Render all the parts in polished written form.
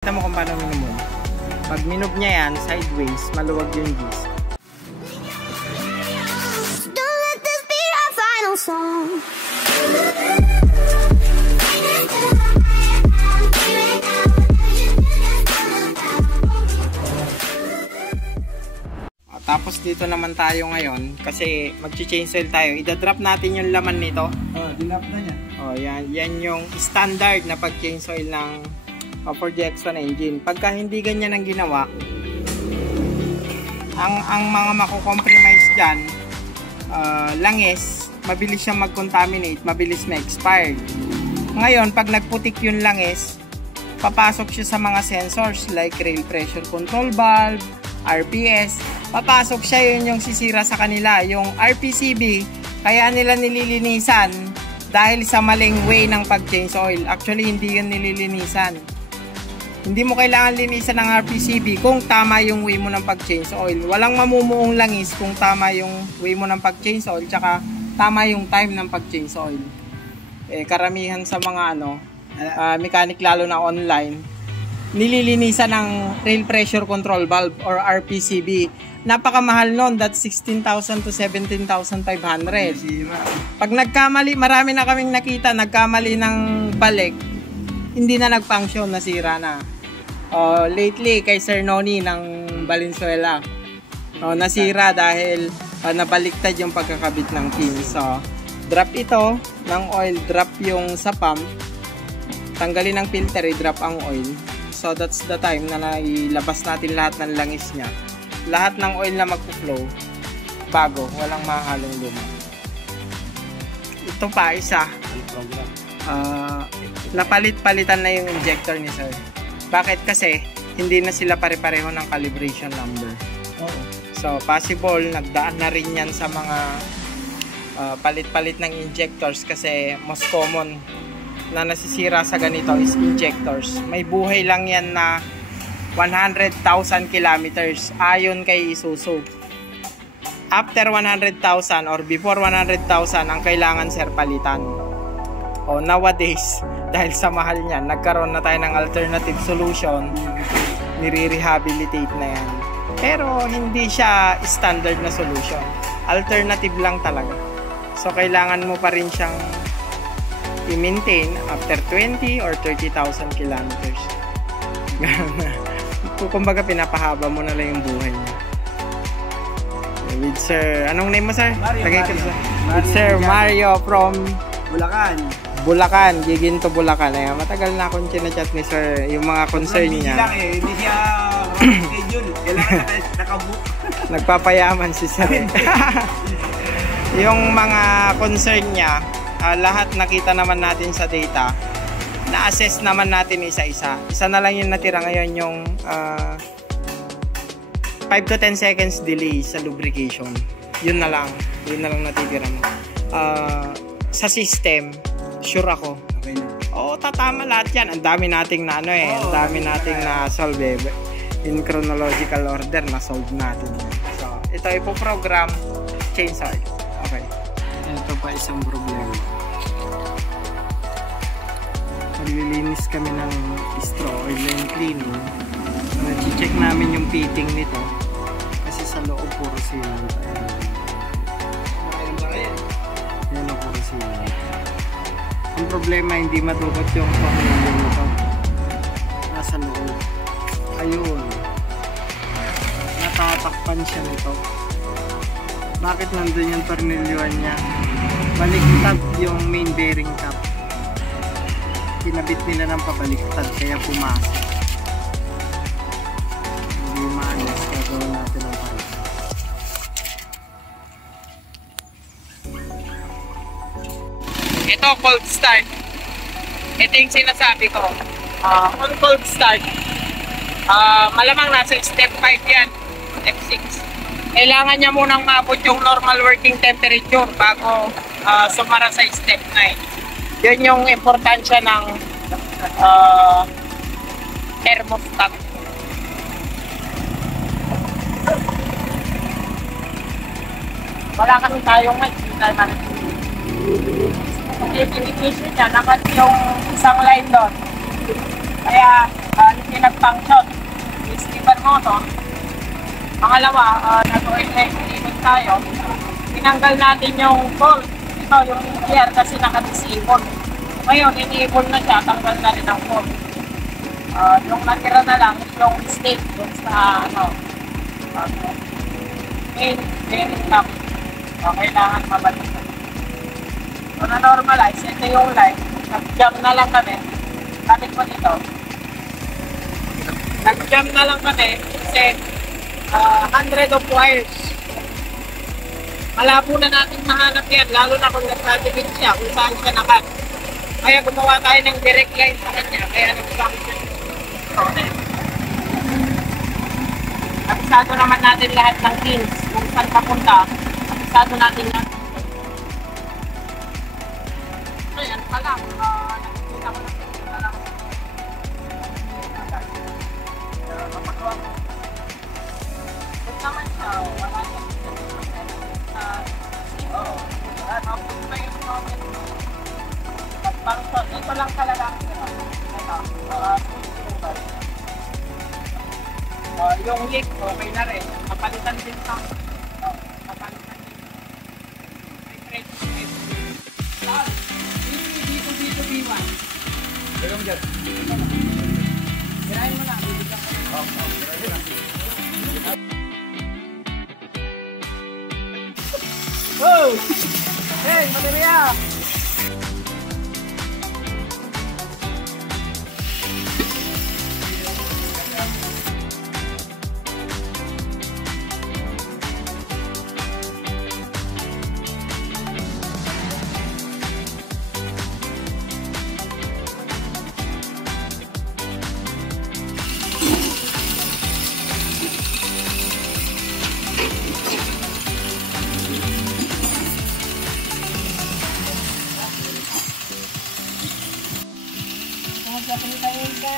Kita mo kung paano minumog. Pag minove niya yan, sideways, maluwag yung gis. Don't let this be our final song. Tapos dito naman tayo ngayon kasi mag-change oil tayo. Ida-drop natin yung laman nito. Dinap na niya. Yan yung standard na pag-change oil ng Ford X1 engine. Pagka hindi ganyan ang ginawa, ang mga mako-compromise dyan, langis, mabilis siyang mag-contaminate, mabilis ma-expired. Ngayon, pag nagputik yung langis, papasok siya sa mga sensors like rail pressure control valve, RPS, papasok siya, yun yung sisira sa kanila. Yung RPCB, kaya nila nililinisan dahil sa maling way ng pag-change oil. Actually, hindi yun nililinisan. Hindi mo kailangan linisan ng RPCB kung tama yung way mo ng pag-change oil. Walang mamumuong langis kung tama yung way mo ng pag-change oil, tsaka tama yung time ng pag-change oil. Karamihan sa mga mechanic, lalo na online, nililinisan ng rail pressure control valve or RPCB. Napakamahal nun, that's 16,000 to 17,500. Pag nagkamali, marami na kaming nakita, nagkamali ng balik, hindi na nag-function, nasira na. Lately, kay Sir Noni ng Valenzuela, nasira dahil nabaliktad yung pagkakabit ng pin. So, drop ito ng oil, drop yung sa pump, tanggalin ang filter, i-drop ang oil. So that's the time na nailabas natin lahat ng langis niya. Lahat ng oil na magpo-flow bago, walang mahalong luma. Ito pa isa. Napalit-palitan na yung injector ni Sir. Bakit? Kasi hindi na sila pare-pareho ng calibration number. So possible nagdaan na rin yan sa mga palit-palit ng injectors kasi most common na nasisira sa ganito is injectors. May buhay lang yan na 100,000 kilometers ayon kay Isuzu. After 100,000 or before 100,000 ang kailangan sir palitan. Nowadays, dahil sa mahal niyan, nagkaroon na tayo ng alternative solution. Nire-rehabilitate na yan. Pero hindi siya standard na solution. Alternative lang talaga. So kailangan mo pa rin siyang i-maintain after 20 or 30,000 kilometers. Kumbaga pinapahaba mo na lang yung buhay niya. With Sir, anong name mo sir? With Sir Mario from Bulacan, Giginto, Bulacan. Matagal na akong chinachat ni Sir yung mga concern niya. Hindi siya schedule. Kailangan nakabook. Nagpapayaman si Sir. Yung mga concern niya, lahat nakita naman natin sa data, na-assess naman natin isa-isa. Isa na lang yung natira ngayon, yung 5 to 10 seconds delay sa lubrication. Yun na lang natitira mo. Sa system, sure ako. Okay na. Tatama lahat yan. Ang dami nating na ang dami nating na-solve. In chronological order, na-solve natin. So, ito ipo-program, change oil. Okay. Ito pa isang problema. Maglilinis kami ng straw oil line cleaning. Check namin yung fitting nito kasi sa loob puro sealant. Yan ang puro sealant. Ang problema, hindi madukot yung tornilyo nito. Nasa loob. Ayun. Natatakpan siya nito. Bakit nandun yung tornilyoan niya? Baliktad yung main bearing cap. Kinabit nila ng pabaliktad kaya pumasok. Hindi maayos. Gagawin natin ang palit. Ito, cold start. Ito yung sinasabi ko. On cold start, malamang nasa step 5 yan. Step 6. Kailangan niya munang maabot yung normal working temperature bago sumara sa step 9. Yun yung importansya ng thermostat. Wala kami tayong mic. Yung indication niya, nakat yung isang line doon. Kaya, hindi nag-function. Skipper motor. Pangalawa, nag-oil leg tayo. Tinanggal natin yung bolt. Ito, yung gear kasi naka-disable. Ngayon, enable na siya, tanggal na rin ang bolt. Yung natira na lang, yung state dun sa, main bearing lock. Kailangan mabalik na. So, na-normalize, ito yung line. Nag-jump na lang kami. Kapit mo dito. Nag-jump na lang kami kasi 100 of wires. Malabo na natin mahanap yan, lalo na kung nag-activate siya, kung saan siya nakat. Kaya gumawa tayo ng direct line sa kanya, kaya nag-function. Apisado naman natin lahat ng pins, kung saan papunta, apisado natin yan. So yan pa lang, nakikita ko na pins na lang. Kapagawa ko. Kung naman siya, wala siya. Ito lang talaga yung leak, okay na rin. Kapalitan din sa kapalitan din. May trade dito B1. Gawin dyan. Kirahin mo na, bibigyan ko na. Oh! Hey, baterya! Pagkapuntayin ka!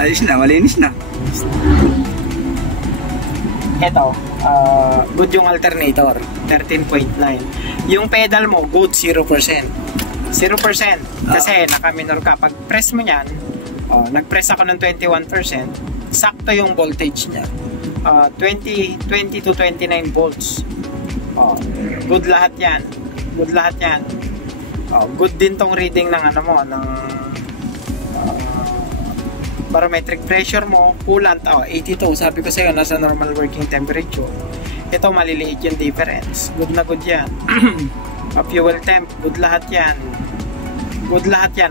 Ayos na, malinis na. Ito, good yung alternator, 13.9. Yung pedal mo, good 0%. 0%. Kasi naka-minor ka. Pag press mo yan, nag-press ako ng 21%, sakto yung voltage niya. 20 to 29 volts. Good lahat yan. Good lahat yan. Good din tong reading ng ano mo, ng barometric pressure mo, coolant, 82. Sabi ko sa'yo, nasa normal working temperature. Ito, maliliit yung difference. Good na good yan. Fuel temp, good lahat yan. Good lahat yan,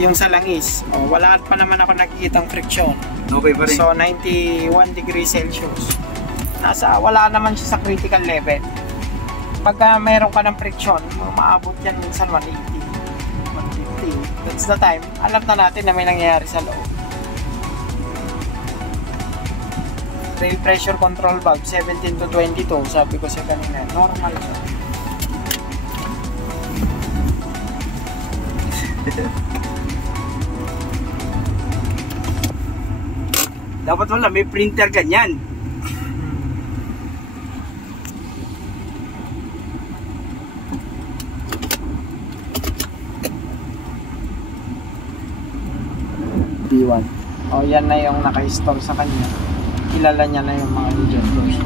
Yung sa langis, wala pa naman ako nakikitang friction. Okay pa rin. So, 91 degrees Celsius. Wala naman siya sa critical level. Pagka mayroon ka ng friction, maabot yan minsan 180, 150. That's the time, alam na natin na may nangyayari sa loob. Rail pressure control valve, 17 to 22. Sabi ko siya kanina, normal siya. Dapat wala, may printer ganyan. B1. O, yan na yung naka-store sa kanya. Kilala niya na yung mga injectors.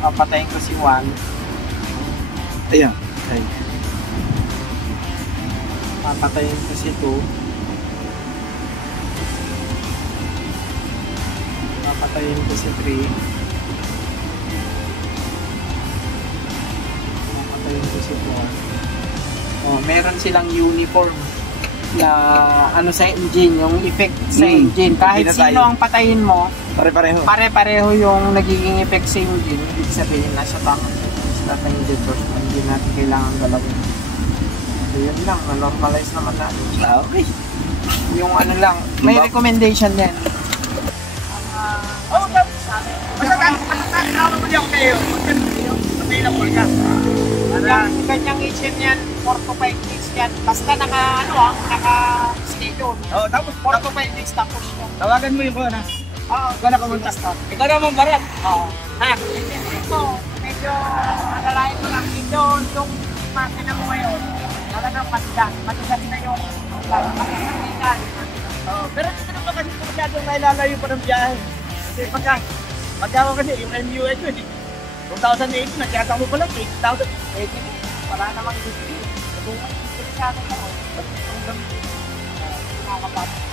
Papatayin ko si Juan. Ayan. Okay. Papatayin ko si 2. Papatayin ko si 3. Papatayin ko si 4. Oh, meron silang uniform na ano sa engine, yung effect sa engine. Kahit sino ang patayin mo, Pare-pareho. pare-pareho yung nagiging effect sa engine. Ibig sabihin, nasa tamang state ng injectors. Hindi natin kailangan galawin. So yun lang, normalize naman natin. Okay. Yung ano lang, may recommendation din. Oh, mo diyan kayo. Available ka. Ganyang HM yan, 4 to 5 days yan. Basta naka-schedule. Oh, tapos 4 to 5 days tapos yun. tawagan mo yung kuha na. Oo, Ikaw na kumunta. Ikaw naman barat. oo. Ha? Ito, medyo alalain mo lang. Medyo yung makina mo ngayon, talagang matigas na yung makina. Oh, pero dito naman kasi masyadong nailalayo pa ng biyahe. Kasi pagka ko kasi yung MUS yun eh. 2008, nagkata mo pa lang 8,000. Wala namang gusto. Kung may gusto sa akin ako, hanggang nakakapasok.